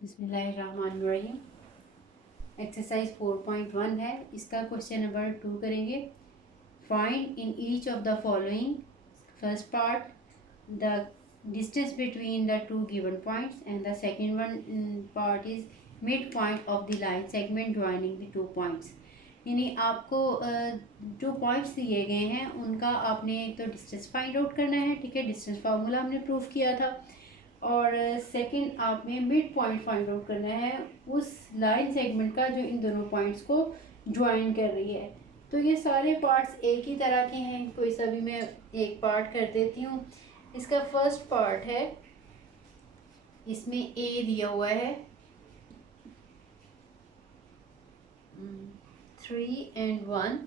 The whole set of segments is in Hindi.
बिस्मिल्लाहिर्रहमानिर्रहीम। एक्सरसाइज 4.1 है, इसका क्वेश्चन नंबर 2 करेंगे। Find in each of the following. First part, the distance between the two given points and the second one part is mid point of the line segment joining the two points. यानी आपको जो पॉइंट्स दिए गए हैं उनका आपने एक तो डिस्टेंस फाइंड आउट करना है, ठीक है। डिस्टेंस फार्मूला हमने प्रूव किया था। और सेकंड आपने मिड पॉइंट फाइंड आउट करना है उस लाइन सेगमेंट का जो इन दोनों पॉइंट्स को ज्वाइन कर रही है। तो ये सारे पार्ट्स एक ही तरह के हैं, कोई सा भी मैं एक पार्ट कर देती हूँ। इसका फर्स्ट पार्ट है, इसमें ए दिया हुआ है 3 and 1,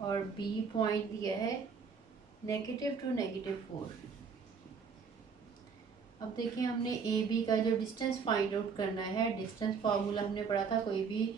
और बी पॉइंट दिया है -2 -4। अब देखिए, हमने ए बी का जो डिस्टेंस फाइंड आउट करना है, डिस्टेंस फार्मूला हमने पढ़ा था, कोई भी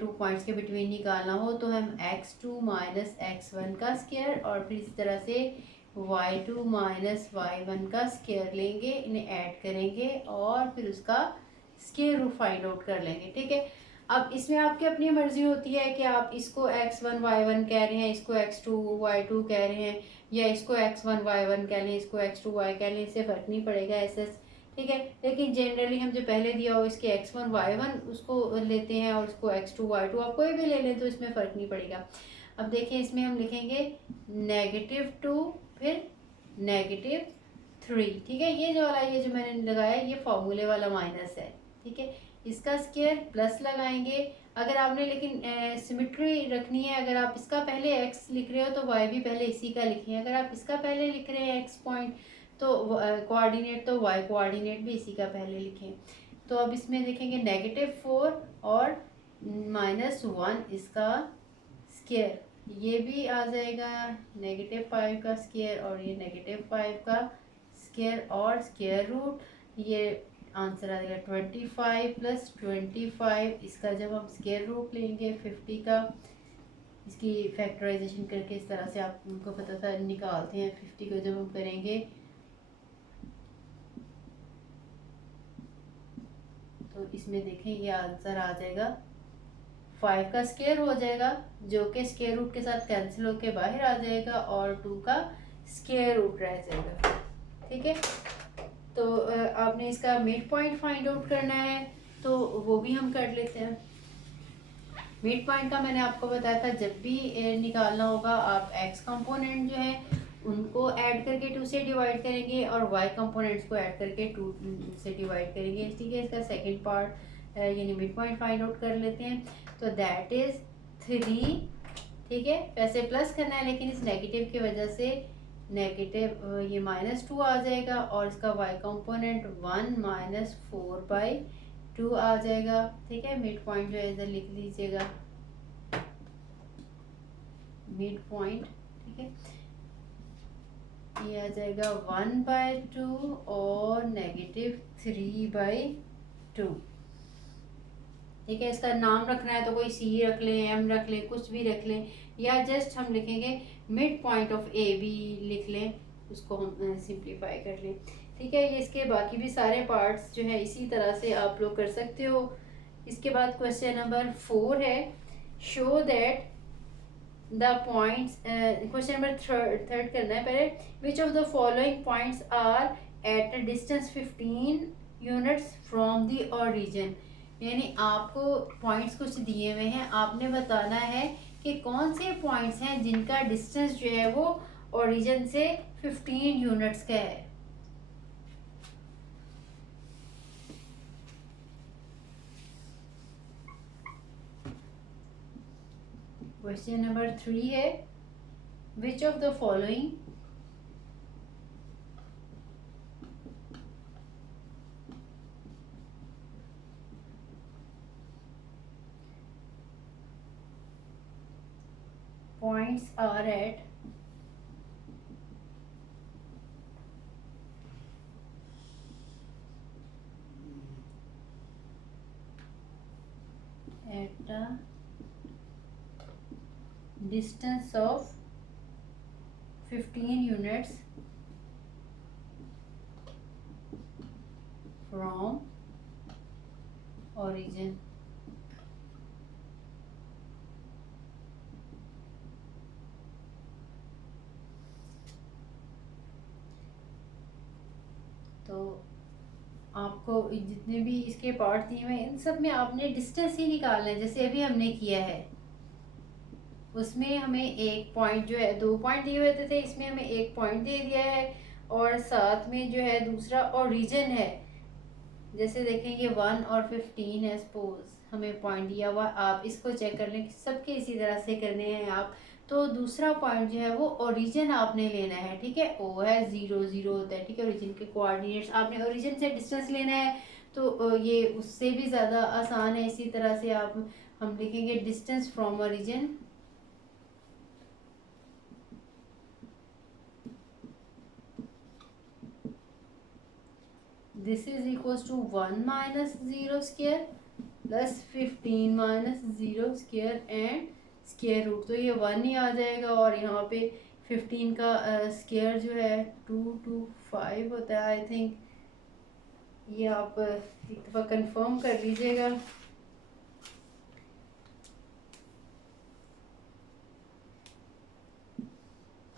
टू पॉइंट्स के बिटवीन निकालना हो तो हम x2 माइनस x1 का स्क्वायर और फिर इस तरह से y2 माइनस y1 का स्क्वायर लेंगे, इन्हें ऐड करेंगे और फिर उसका स्क्वायर रूट फाइंड आउट कर लेंगे, ठीक है। अब इसमें आपकी अपनी मर्जी होती है कि आप इसको x1 y1 कह रहे हैं, इसको x2 y2 कह रहे हैं, या इसको x1 y1 कह लें, इसको x2 y कह लें, इससे फ़र्क नहीं पड़ेगा ऐसे, ठीक है। लेकिन जनरली हम जो पहले दिया हो इसके x1 y1 उसको लेते हैं और उसको x2 y2 आप कोई भी ले लें तो इसमें फ़र्क नहीं पड़ेगा। अब देखिए, इसमें हम लिखेंगे -2 फिर -3, ठीक है। ये जो वाला ये जो मैंने लगाया ये फॉर्मूले वाला माइनस है, ठीक है। इसका स्क्वायर प्लस लगाएंगे। अगर आपने लेकिन सिमेट्री रखनी है, अगर आप इसका पहले x लिख रहे हो तो y भी पहले इसी का लिखें। अगर आप इसका पहले लिख रहे हैं x पॉइंट तो कोऑर्डिनेट तो y कोऑर्डिनेट भी इसी का पहले लिखें। तो अब इसमें देखेंगे -4 और -1 इसका स्क्वायर, ये भी आ जाएगा -5 का स्क्वायर और ये -5 का स्क्वायर और स्क्वायर रूट, ये आंसर आ जाएगा 25 + 25। इसका जब हम स्क्वायर रूट लेंगे 50 का, इसकी फैक्टराइजेशन करके इस तरह से आप उनको पता था निकालते हैं। 50 को जब हम करेंगे तो इसमें देखें ये आंसर आ जाएगा 5 का स्क्वायर हो जाएगा, जो कि स्क्वायर रूट के साथ कैंसिल होके बाहर आ जाएगा और 2 का स्क्वायर रूट रह जाएगा, ठीक है। तो आपने इसका मिड पॉइंट फाइंड आउट करना है तो वो भी हम कर लेते हैं। मिड पॉइंट का मैंने आपको बताया था, जब भी निकालना होगा आप x कंपोनेंट जो है उनको ऐड करके 2 से डिवाइड करेंगे और y कंपोनेंट्स को ऐड करके 2 से डिवाइड करेंगे, ठीक है। इसका सेकंड पार्ट यानी मिड पॉइंट फाइंड आउट कर लेते हैं। तो दैट इज 3, ठीक है। वैसे प्लस करना है लेकिन इस नेगेटिव की वजह से नेगेटिव ये -2 आ जाएगा और इसका y कंपोनेंट 1 - 4/2 आ जाएगा, ठीक है। मिड पॉइंट जो है इधर लिख लीजिएगा, मिड पॉइंट, ठीक है। ये आ जाएगा 1/2 और -3/2, ठीक है। इसका नाम रखना है तो कोई सी रख लें, एम रख लें, कुछ भी रख लें, या जस्ट हम लिखेंगे mid point of A B लिख लें, उसको हम सिंप्लीफाई कर लें, ठीक है। ये इसके बाकी भी सारे पार्ट्स जो है इसी तरह से आप लोग कर सकते हो। इसके बाद क्वेश्चन नंबर 4 है, show that the points, question number third करना है पहले। Which of the following points are at a distance 15 units from the origin. यानी आपको पॉइंट्स कुछ दिए हुए हैं, आपने बताना है कि कौन से पॉइंट्स हैं जिनका डिस्टेंस जो है वो ओरिजिन से 15 यूनिट्स का है। क्वेश्चन नंबर 3 है, विच of the following points are at a distance of 15 units from origin। तो आपको जितने भी इसके पार्ट दिए हुए हैं इन सब में आपने डिस्टेंस ही निकालना है, जैसे अभी हमने किया है। उसमें हमें एक पॉइंट जो है, 2 पॉइंट दिए हुए थे, इसमें हमें 1 पॉइंट दे दिया है और साथ में जो है दूसरा ओरिजिन है। जैसे देखेंगे 1 और 15 है, सपोज हमें पॉइंट दिया हुआ, आप इसको चेक कर लें, सबके इसी तरह से करने हैं आप। तो दूसरा पॉइंट जो है वो ओरिजिन आपने लेना है, ठीक है। ओ है 0 0 होता है, ठीक है। ओरिजिन के कोऑर्डिनेट्स आपने ओरिजिन से डिस्टेंस लेना है, तो ये उससे भी ज़्यादा आसान है। इसी तरह से आप हम लिखेंगे distance from origin this is equals to 1 minus 0 square plus 15 minus 0 square and square root. तो ये 1 ही आ जाएगा और यहाँ पे 15 का स्क्वायर जो है 225 होता है आई थिंक। ये आप एक दफ़ा कंफर्म कर लीजिएगा।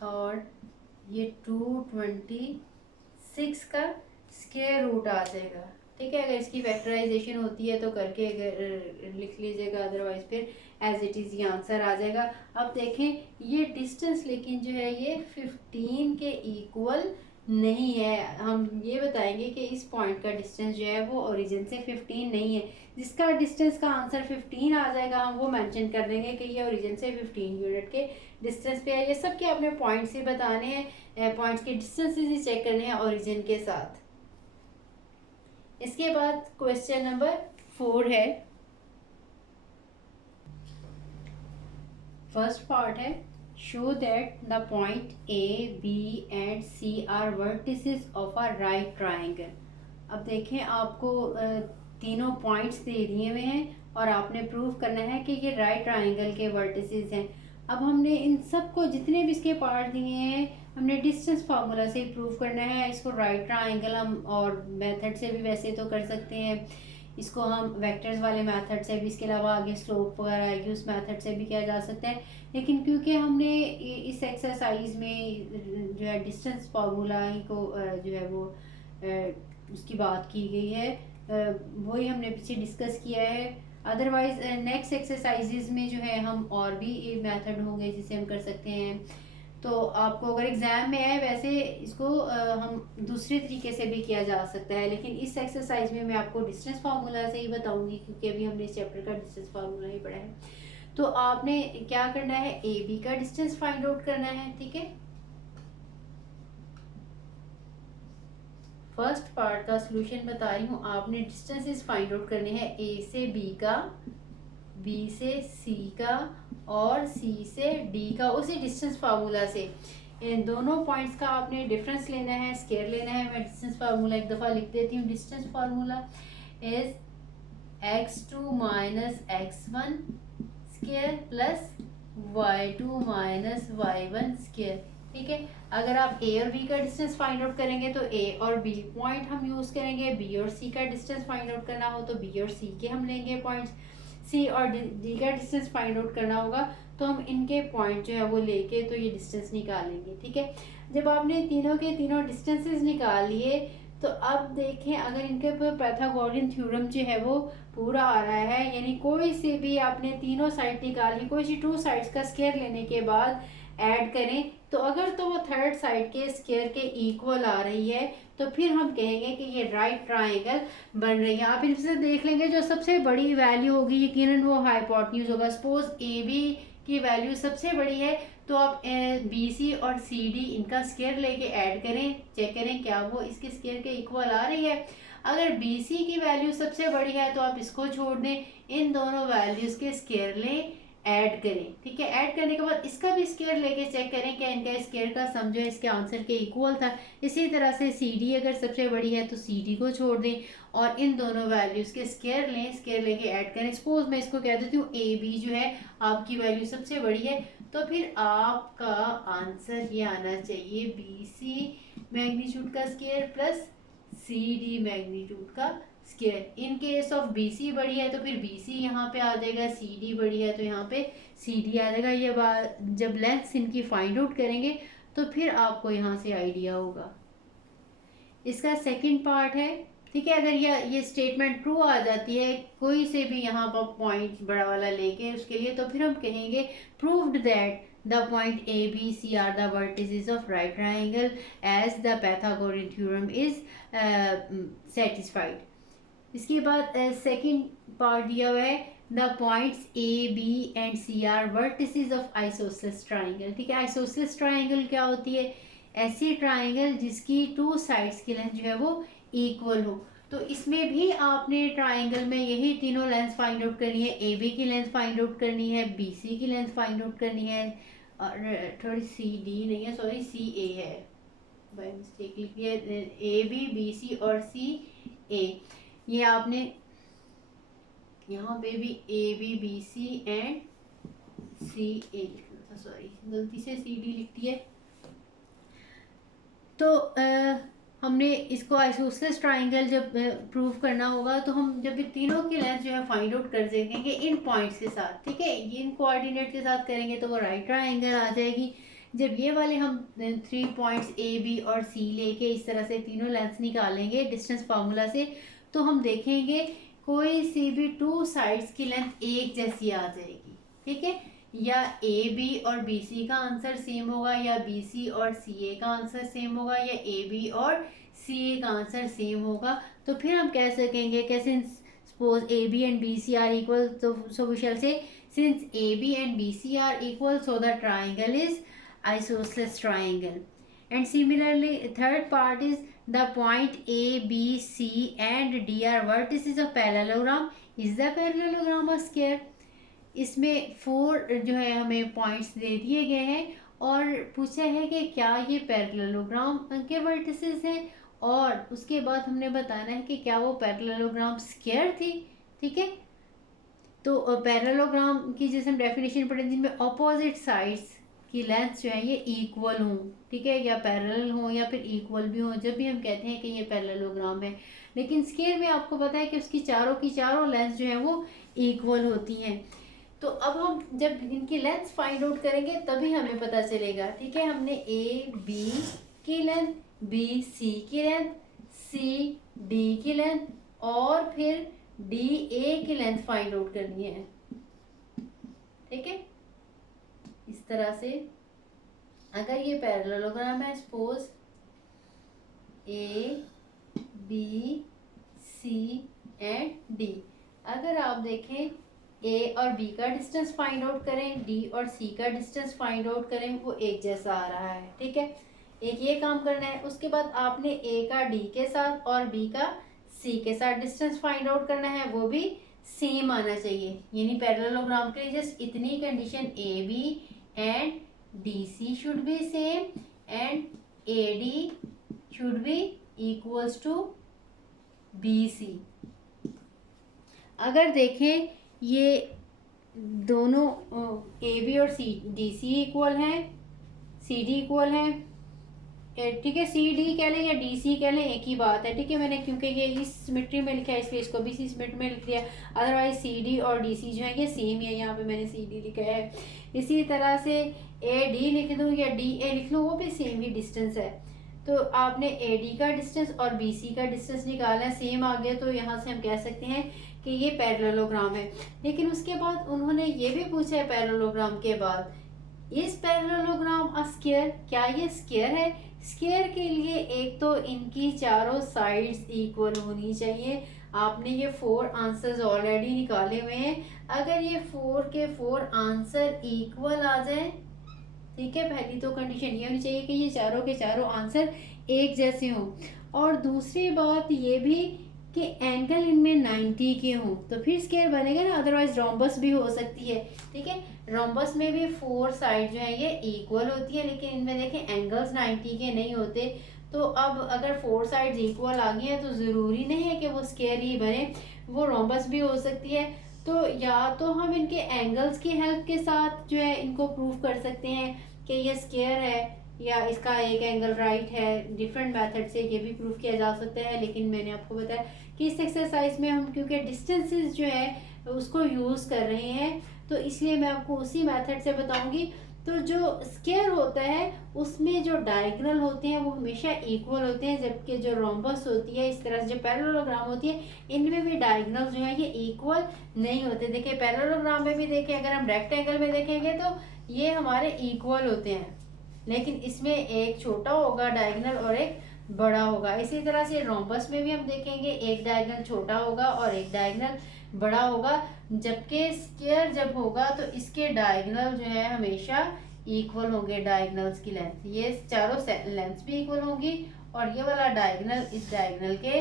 और ये 226 का स्क्वायर रूट आ जाएगा, ठीक है। अगर इसकी फैक्टराइजेशन होती है तो करके अगर लिख लीजिएगा, अदरवाइज फिर एज इट इज़ ये आंसर आ जाएगा। अब देखें ये डिस्टेंस लेकिन जो है ये 15 के इक्वल नहीं है। हम ये बताएंगे कि इस पॉइंट का डिस्टेंस जो है वो ओरिजिन से 15 नहीं है। जिसका डिस्टेंस का आंसर 15 आ जाएगा हम वो मेंशन कर देंगे कि ये ओरिजिन से 15 यूनिट के डिस्टेंस पे है। ये सब के अपने पॉइंट्स ही बताने हैं, पॉइंट्स के डिस्टेंसेस ही चेक करने हैं ओरिजिन के साथ। इसके बाद क्वेश्चन नंबर 4 है। फर्स्ट पार्ट है show that the point A B and C are vertices of a right triangle. अब देखें आपको तीनों पॉइंट्स दे दिए हुए हैं और आपने प्रूव करना है कि ये राइट ट्राइंगल के वर्टिसेस हैं। अब हमने इन सब को जितने भी इसके पार्ट दिए हैं हमने डिस्टेंस फार्मूला से प्रूव करना है। इसको राइट ट्राइंगल हम और मेथड से भी वैसे तो कर सकते हैं, इसको हम वेक्टर्स वाले मेथड से भी, इसके अलावा आगे स्लोप वगैरह आएगी उस मेथड से भी किया जा सकता है। लेकिन क्योंकि हमने इस एक्सरसाइज में जो है डिस्टेंस फार्मूला ही को जो है वो उसकी बात की गई है, वही हमने पीछे डिस्कस किया है। अदरवाइज नेक्स्ट एक्सरसाइजेज में जो है हम और भी मेथड होंगे जिसे हम कर सकते हैं। तो आपको अगर एग्जाम में है वैसे इसको हम दूसरे तरीके से भी किया जा सकता है, लेकिन इस एक्सरसाइज में मैं आपको डिस्टेंस फार्मूला से ही बताऊंगी क्योंकि अभी हमने इस चैप्टर का डिस्टेंस फार्मूला ही पढ़ा है। तो आपने क्या करना है, ए बी का डिस्टेंस फाइंड आउट करना है, ठीक है। फर्स्ट पार्ट का सॉल्यूशन बता रही हूँ, आपने डिस्टेंसेस फाइंड आउट करने हैं ए से बी का, बी से सी का और सी से डी का उसी डिस्टेंस फार्मूला से। इन दोनों पॉइंट्स का आपने डिफरेंस लेना है, स्क्वायर लेना है। मैं डिस्टेंस फार्मूला एक दफ़ा लिख देती हूँ। Distance formula is x2 minus x1 square plus y2 minus y1 square, ठीक है। अगर आप ए और बी का डिस्टेंस फाइंड आउट करेंगे तो ए और बी पॉइंट हम यूज़ करेंगे। बी और सी का डिस्टेंस फाइंड आउट करना हो तो बी और सी के हम लेंगे पॉइंट्स। सी और डी का डिस्टेंस फाइंड आउट करना होगा तो हम इनके पॉइंट जो है वो लेके तो ये डिस्टेंस निकालेंगे, ठीक है। जब आपने तीनों के तीनों डिस्टेंसेस निकाल लिए तो अब देखें अगर इनके ऊपर पाइथागोरियन थ्योरम जो है वो पूरा आ रहा है, यानी कोई से भी आपने तीनों साइड निकाली, कोई सी 2 साइड्स का स्क्वायर लेने के बाद ऐड करें तो अगर तो वो थर्ड साइड के स्क्वायर के इक्वल आ रही है तो फिर हम कहेंगे कि ये राइट ट्राइंगल बन रही है। आप इनसे देख लेंगे जो सबसे बड़ी वैल्यू होगी यकीनन वो हाइपोटेन्यूज होगा। सपोज ए बी की वैल्यू सबसे बड़ी है तो आप बी सी और सी डी इनका स्क्वायर लेके ऐड करें, चेक करें क्या वो इसके स्क्वायर के इक्वल आ रही है। अगर बी सी की वैल्यू सबसे बड़ी है तो आप इसको छोड़ दें, इन दोनों वैल्यूज़ के स्क्वायर लें, ऐड करें, ठीक है। ऐड करने के बाद इसका भी स्क्वायर लेके चेक करें क्या इनका स्क्वायर का सम जो है इसके आंसर के इक्वल था। इसी तरह से सी डी अगर सबसे बड़ी है तो सी डी को छोड़ दें और इन दोनों वैल्यूज़ के स्क्वायर लें, स्क्वायर लेके ऐड करें। सपोज मैं इसको कह देती हूँ ए बी जो है आपकी वैल्यू सबसे बड़ी है तो फिर आपका आंसर ये आना चाहिए BC मैग्नीट्यूड का स्क्वायर प्लस CD मैग्नीट्यूड का square. In case of BC बड़ी है तो फिर BC यहाँ पे आ जाएगा, CD बड़ी है तो यहाँ पे CD आ जाएगा। ये बात जब लेंथ्स इनकी फाइंड आउट करेंगे तो फिर आपको यहाँ से आइडिया होगा। इसका सेकंड पार्ट है, ठीक है, अगर ये स्टेटमेंट ट्रू आ जाती है कोई से भी यहाँ पर पॉइंट बड़ा वाला लेके उसके लिए, तो फिर हम कहेंगे proved that the point A B C are the vertices of right triangle as the Pythagorean theorem is satisfied. इसके बाद सेकंड पार्ट दिया हुआ है the points A B and C are vertices of isosceles triangle. ठीक है, आइसोसेलेस ट्राइंगल क्या होती है? ऐसी ट्राइंगल जिसकी टू साइड्स की लेंथ जो है वो इक्वल हो। तो इसमें भी आपने ट्राइंगल में यही तीनों लेंथ फाइंड आउट करनी है, ए बी की लेंथ फाइंड आउट करनी है, बी सी की लेंथ फाइंड आउट करनी है, और थोड़ी सी डी नहीं है, सॉरी सी ए है, बाय मिस्टेक लिखी है, ए बी सी और सी ए। ये आपने यहाँ पे भी ए बी सी एंड सी ए लिखना था, सॉरी गलती से सी डी लिख दी है। तो हमने इसको आइसोसेलेस ट्राइंगल जब प्रूव करना होगा तो हम जब ये तीनों की लेंथ जो है फाइंड आउट कर सकेंगे इन पॉइंट्स के साथ, ठीक है, इन कोऑर्डिनेट के साथ करेंगे तो वो राइट ट्राइंगल आ जाएगी। जब ये वाले हम 3 पॉइंट्स ए बी और सी लेके इस तरह से तीनों लेंथ्स निकालेंगे डिस्टेंस फार्मूला से, तो हम देखेंगे कोई सी भी टू साइड्स की लेंथ एक जैसी आ जाएगी। ठीक है, या ए बी और बी सी का आंसर सेम होगा, या बी सी और सी ए का आंसर सेम होगा, या ए बी और सी ए का आंसर सेम होगा। तो फिर हम कह सकेंगे कि since suppose A B and B C are equal, तो so we shall say since A B and B C are equal so the triangle is isosceles triangle. And similarly third part is the point A, B, C and D are vertices of parallelogram. Is the parallelogram a square? इसमें 4 जो है हमें पॉइंट्स दे दिए गए हैं और पूछा है कि क्या ये पैरेललोग्राम के वर्टिसेस हैं, और उसके बाद हमने बताना है कि क्या वो पैरेललोग्राम स्क्वायर थी। ठीक है, तो पैरेललोग्राम की जैसे हम डेफिनेशन पढ़े जिनमें अपोजिट साइड्स की लेंथ जो है ये इक्वल हों, ठीक है, या पैरेलल हों या फिर इक्वल भी हों, जब भी हम कहते हैं कि ये पैरेललोग्राम है। लेकिन स्क्वायर में आपको पता है कि उसकी चारों की चारों लेंथ जो है वो इक्वल होती हैं। तो अब हम जब इनकी लेंथ फाइंड आउट करेंगे तभी हमें पता चलेगा। ठीक है, हमने ए बी की लेंथ, बी सी की लेंथ, सी डी की लेंथ और फिर डी ए की लेंथ फाइंड आउट करनी है। ठीक है, इस तरह से अगर ये पैरेललोग्राम है, suppose A B C and D, अगर आप देखें ए और बी का डिस्टेंस फाइंड आउट करें, डी और सी का डिस्टेंस फाइंड आउट करें, वो एक जैसा आ रहा है। ठीक है, एक ये काम करना है। उसके बाद आपने ए का डी के साथ और बी का सी के साथ डिस्टेंस फाइंड आउट करना है, वो भी सेम आना चाहिए। यानी पैरेललोग्राम के लिए जस्ट इतनी condition, A B and DC should be same and AD should be equals to BC। अगर देखें ये दोनों AB और DC इक्वल हैं, CD इक्वल हैं, ठीक है, CD कह लें या DC कह लें, एक ही बात है। ठीक है, मैंने क्योंकि ये इस सिमेट्री में लिखा है इसलिए इसको भी इसी सिमेट्री में लिख दिया, अदरवाइज CD और DC जो है ये सेम ही है, यहाँ पे मैंने CD लिखा है। इसी तरह से AD लिख दूँ या DA लिख लूँ, वो भी सेम ही डिस्टेंस है। तो आपने AD का डिस्टेंस और BC का डिस्टेंस निकाला, सेम आ गया, तो यहाँ से हम कह सकते हैं कि ये पैरेललोग्राम है। लेकिन उसके बाद उन्होंने ये भी पूछा है पैरेललोग्राम के बाद, इस पैरेललोग्राम अ स्क्वायर, क्या ये स्क्वायर है? स्क्वायर के लिए एक तो इनकी चारों साइड्स इक्वल होनी चाहिए। आपने ये 4 आंसर्स ऑलरेडी निकाले हुए हैं। अगर ये 4 के 4 आंसर इक्वल आ जाए, ठीक है, पहली तो कंडीशन ये होनी चाहिए कि ये चारों के चारों आंसर एक जैसे हों, और दूसरी बात ये भी कि एंगल इनमें 90 के हों, तो फिर स्क्वायर बनेगा ना, अदरवाइज रोम्बस भी हो सकती है। ठीक है, रोम्बस में भी 4 साइड जो है ये इक्वल होती है, लेकिन इनमें देखें एंगल्स 90 के नहीं होते। तो अब अगर 4 साइड्स इक्वल आ गई हैं तो ज़रूरी नहीं है कि वो स्क्वायर ही बने, वो रोम्बस भी हो सकती है। तो या तो हम इनके एंगल्स की हेल्प के साथ जो है इनको प्रूव कर सकते हैं कि ये स्क्वायर है या इसका एक एंगल राइट है। डिफरेंट मेथड से ये भी प्रूव किया जा सकता है, लेकिन मैंने आपको बताया कि इस एक्सरसाइज में हम क्योंकि डिस्टेंसेस जो है उसको यूज़ कर रहे हैं तो इसलिए मैं आपको उसी मेथड से बताऊंगी। तो जो स्क्वायर होता है उसमें जो डायगोनल होते हैं वो हमेशा इक्वल होते हैं, जबकि जो रोम्बस होती है, इस तरह से जो पैरेललोग्राम होती है, इनमें भी डायगोनल जो है ये इक्वल नहीं होते। देखिए पैरेललोग्राम में भी देखें, अगर हम रेक्टेंगल में देखेंगे तो ये हमारे इक्वल होते हैं, लेकिन इसमें एक छोटा होगा डायगोनल और एक बड़ा होगा। इसी तरह से रोम्बस में भी हम देखेंगे एक डायगोनल छोटा होगा और एक डायगोनल बड़ा होगा, जबकि स्क्वायर जब होगा तो इसके डायगोनल जो है हमेशा इक्वल होंगे। डायगोनल्स की लेंथ, ये चारों लेंथ भी इक्वल होंगी और ये वाला डायगोनल इस डायगोनल के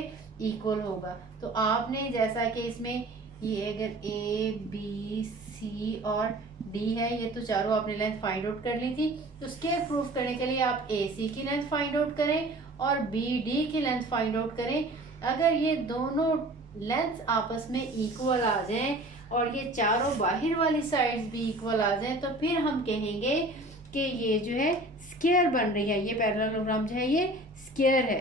इक्वल होगा। तो आपने जैसा कि इसमें ये अगर ए बी सी और डी है, ये तो चारों आपने लेंथ फाइंड आउट कर ली थी। तो स्क्वायर प्रूफ करने के लिए आप ए सी की लेंथ फाइंड आउट करें और बी डी की लेंथ फाइंड आउट करें। अगर ये दोनों लेंथ आपस में इक्वल आ जाएं और ये चारों बाहर वाली साइड्स भी इक्वल आ जाएं तो फिर हम कहेंगे कि ये जो है स्क्वायर बन रही है, ये पैरेललोग्राम जो है ये स्क्वायर है।